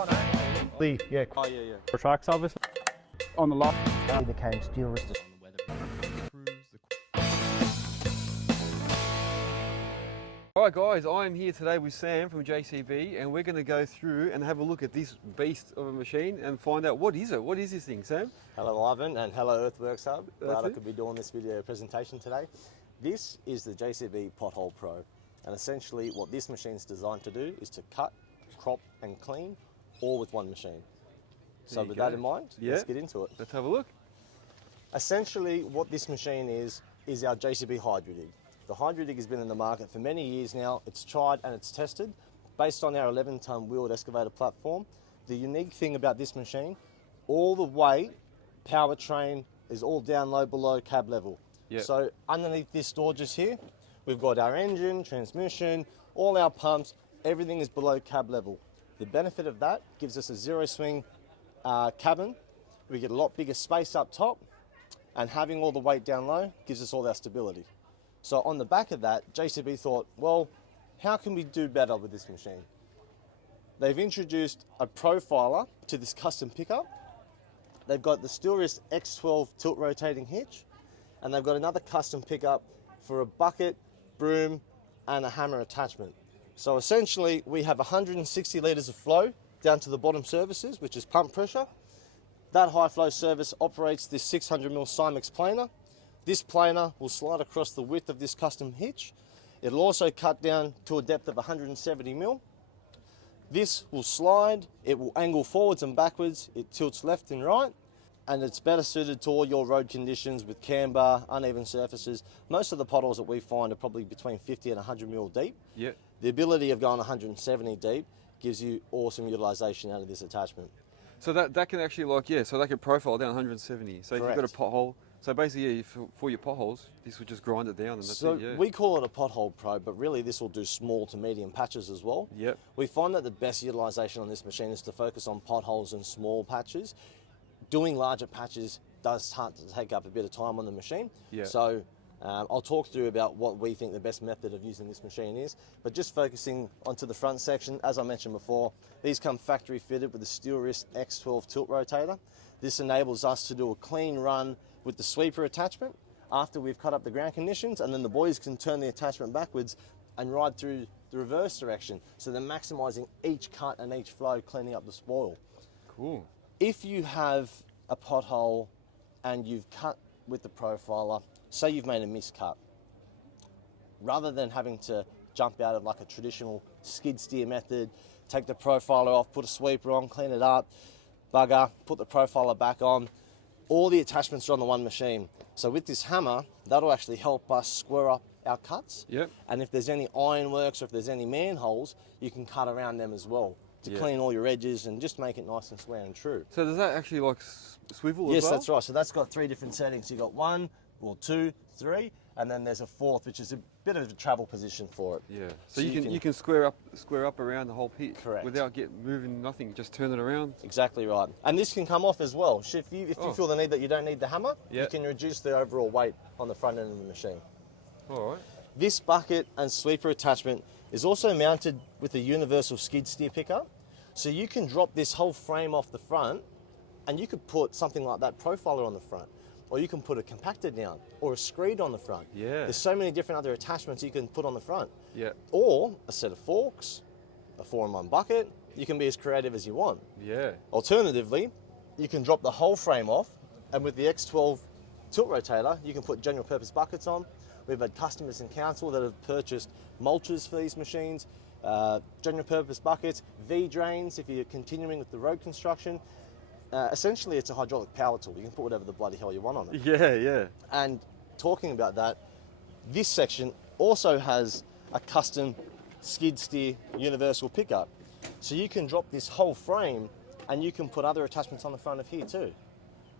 Oh, no. Lee, yeah. Oh, yeah, yeah. For tracks, obviously. On the lot. He became Steelwrist. Alright guys, I am here today with Sam from JCB and we're going to go through and have a look at this beast of a machine and find out what is it? What is this thing, Sam? Hello Ivan and hello Earthworks Hub. Glad I it. could be doing this video presentation today. This is the JCB Pot Hole Pro, and essentially what this machine is designed to do is to cut, crop and clean all with one machine. So with that in mind, let's get into it. Let's have a look. Essentially what this machine is our JCB Hydro Dig. The Hydro Dig has been in the market for many years now. It's tried and it's tested based on our 11-ton wheeled excavator platform. The unique thing about this machine, all the weight, powertrain is all down low below cab level. Yep. So underneath this door just here, we've got our engine, transmission, all our pumps, everything is below cab level. The benefit of that gives us a zero swing cabin. We get a lot bigger space up top, and having all the weight down low gives us all our stability. So on the back of that, JCB thought, well, how can we do better with this machine? They've introduced a profiler to this custom pickup. They've got the Steelwrist X12 tilt rotating hitch, and they've got another custom pickup for a bucket, broom, and a hammer attachment. So essentially, we have 160 litres of flow down to the bottom surfaces, which is pump pressure. That high flow service operates this 600mm Simex planer. This planer will slide across the width of this custom hitch. It'll also cut down to a depth of 170mm. This will slide, it will angle forwards and backwards, it tilts left and right, and it's better suited to all your road conditions with camber, uneven surfaces. Most of the potholes that we find are probably between 50 and 100mm deep. Yep. The ability of going 170 deep gives you awesome utilization out of this attachment. So that can actually so that can profile down 170. So Correct. if you've got a pothole, so basically for your potholes, this would just grind it down and that's So it, yeah. we call it a Pot Hole Pro, but really this will do small to medium patches as well. Yep. We find that the best utilization on this machine is to focus on potholes and small patches. Doing larger patches does start to take up a bit of time on the machine. Yeah. So I'll talk through about what we think the best method of using this machine is, but just focusing onto the front section, as I mentioned before, these come factory fitted with the Steelwrist X12 tilt rotator. This enables us to do a clean run with the sweeper attachment after we've cut up the ground conditions, and then the boys can turn the attachment backwards and ride through the reverse direction. So they're maximizing each cut and each flow, cleaning up the spoil. Cool. If you have a pothole and you've cut with the profiler, say you've made a miscut, rather than having to jump out of like a traditional skid steer method, take the profiler off, put a sweeper on, clean it up, bugger, put the profiler back on, all the attachments are on the one machine. So with this hammer, that'll actually help us square up our cuts. Yep. And if there's any ironworks or if there's any manholes, you can cut around them as well to clean all your edges and just make it nice and square and true. So does that actually swivel as well? Yes, that's right. So that's got 3 different settings. You've got 1, or 2, 3, and then there's a 4th, which is a bit of a travel position for it. Yeah. So you can square up around the whole pit. Correct. Without moving nothing, just turn it around. Exactly right. And this can come off as well. If you feel the need that you don't need the hammer, you can reduce the overall weight on the front end of the machine. All right. This bucket and sweeper attachment is also mounted with a universal skid steer pickup. So you can drop this whole frame off the front and you could put something like that profiler on the front. Or you can put a compactor down or a screed on the front. Yeah. There's so many different other attachments you can put on the front. Yeah. Or a set of forks, a 4-in-1 bucket. You can be as creative as you want. Yeah. Alternatively, you can drop the whole frame off, and with the X12 tilt rotator, you can put general purpose buckets on. We've had customers in council that have purchased mulches for these machines, general purpose buckets, V-drains if you're continuing with the road construction. Essentially, it's a hydraulic power tool. You can put whatever the bloody hell you want on it. Yeah, yeah. And talking about that, this section also has a custom skid steer universal pickup. So you can drop this whole frame and you can put other attachments on the front of here too.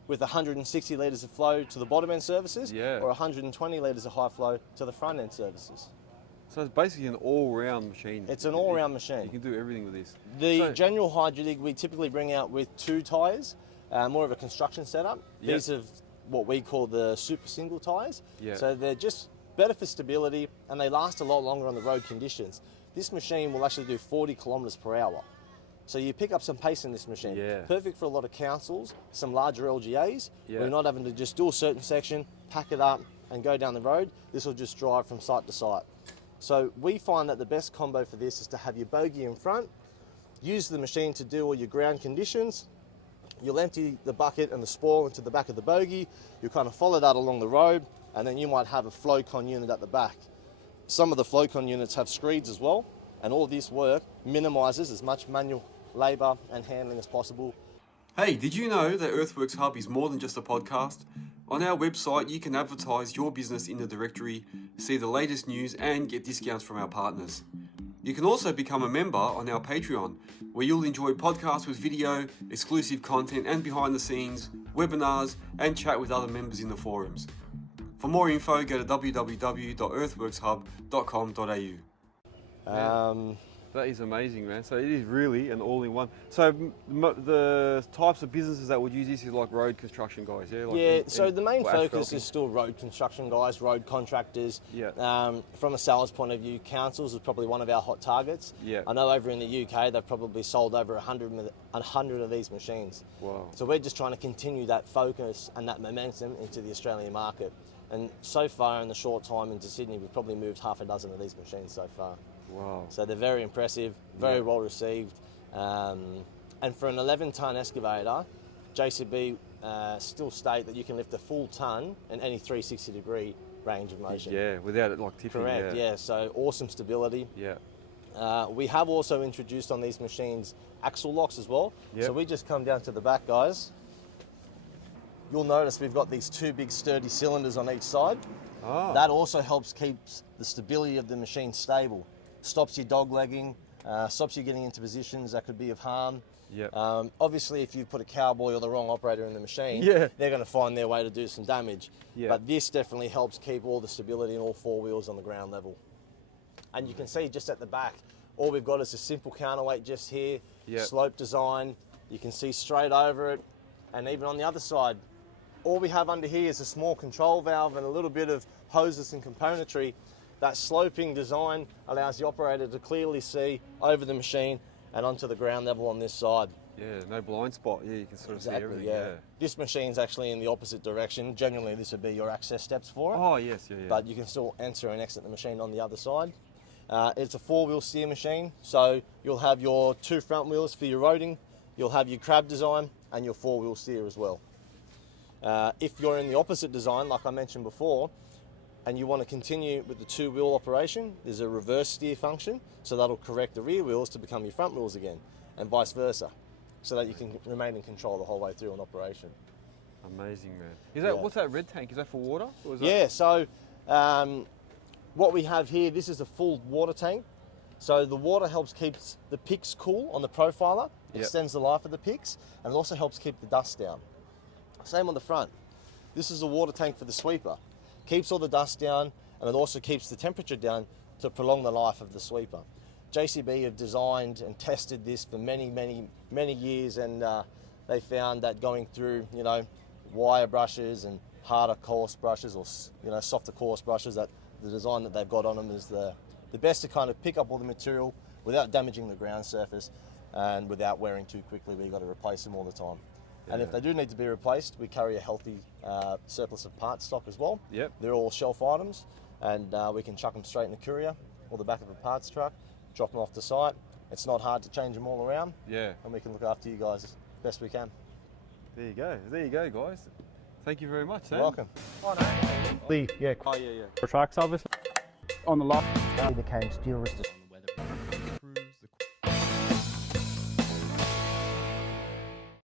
With 160 litres of flow to the bottom end surfaces, or 120 litres of high flow to the front end surfaces. So it's basically an all-round machine. It's an all-round machine. You can do everything with this. The general Hydro Dig we typically bring out with 2 tyres, more of a construction setup. Yep. These are what we call the super single tyres. Yeah. So they're just better for stability and they last a lot longer on the road conditions. This machine will actually do 40 kilometres per hour. So you pick up some pace in this machine. Yeah. Perfect for a lot of councils, some larger LGAs, Yeah. where you're not having to just do a certain section, pack it up and go down the road. This will just drive from site to site. So we find that the best combo for this is to have your bogey in front, use the machine to do all your ground conditions. You'll empty the bucket and the spoil into the back of the bogey. You kind of follow that along the road, and then you might have a flow con unit at the back. Some of the flow con units have screeds as well, and all this work minimises as much manual labour and handling as possible. Hey, did you know that Earthworks Hub is more than just a podcast? On our website, you can advertise your business in the directory, see the latest news, and get discounts from our partners. You can also become a member on our Patreon, where you'll enjoy podcasts with video, exclusive content and behind the scenes, webinars, and chat with other members in the forums. For more info, go to www.earthworkshub.com.au. That is amazing, man. So it is really an all-in-one. So the types of businesses that would use this is like road construction guys, yeah? Like so the main focus asphalting. is still road construction guys, road contractors. Yeah. From a sales point of view, councils is probably one of our hot targets. Yeah. I know over in the UK, they've probably sold over 100 of these machines. Wow. So we're just trying to continue that focus and that momentum into the Australian market. And so far in the short time into Sydney, we've probably moved half a dozen of these machines so far. Wow. So they're very impressive, very well received. And for an 11-ton excavator, JCB still state that you can lift a full ton in any 360-degree range of motion. Yeah, without it like tipping. Correct, yeah. So awesome stability. Yeah. We have also introduced on these machines axle locks as well. Yep. So we just come down to the back, guys. You'll notice we've got these two big sturdy cylinders on each side. Ah. That also helps keep the stability of the machine stable. Stops you dog legging, stops you getting into positions that could be of harm. Yep. Obviously, if you put a cowboy or the wrong operator in the machine, Yeah. they're going to find their way to do some damage. Yeah. But this definitely helps keep all the stability in all four wheels on the ground level. And you can see just at the back, all we've got is a simple counterweight just here, Yep. slope design. You can see straight over it. And even on the other side, all we have under here is a small control valve and a little bit of hoses and componentry. That sloping design allows the operator to clearly see over the machine and onto the ground level on this side. Yeah, no blind spot. Yeah, you can sort of see everything. yeah. This machine's actually in the opposite direction. Generally, this would be your access steps for it. Oh, yes, yeah, yeah. But you can still enter and exit the machine on the other side. It's a four-wheel steer machine, so you'll have your two front wheels for your roading, you'll have your crab design, and your four-wheel steer as well. If you're in the opposite design, like I mentioned before, and you want to continue with the two-wheel operation, there's a reverse steer function, so that'll correct the rear wheels to become your front wheels again, and vice versa, so that you can remain in control the whole way through an operation. Amazing, man. Is that what's that red tank? Is that for water? Or is Yeah, so what we have here, this is a full water tank. So the water helps keep the picks cool on the profiler, Yep. extends the life of the picks, and it also helps keep the dust down. Same on the front. This is a water tank for the sweeper. Keeps all the dust down, and it also keeps the temperature down to prolong the life of the sweeper. JCB have designed and tested this for many, many, many years, and they found that going through, wire brushes and harder coarse brushes, or softer coarse brushes, that the design that they've got on them is the best to kind of pick up all the material without damaging the ground surface and without wearing too quickly where you've got to replace them all the time. And if they do need to be replaced, we carry a healthy surplus of parts stock as well. Yep. They're all shelf items, and we can chuck them straight in the courier or the back of a parts truck, drop them off to site. It's not hard to change them all around. Yeah. And we can look after you guys as best we can. There you go. There you go, guys. Thank you very much, Sam. You're welcome. Yeah, Oh, yeah, yeah. for trucks, obviously. On the lot. He became Steelwrist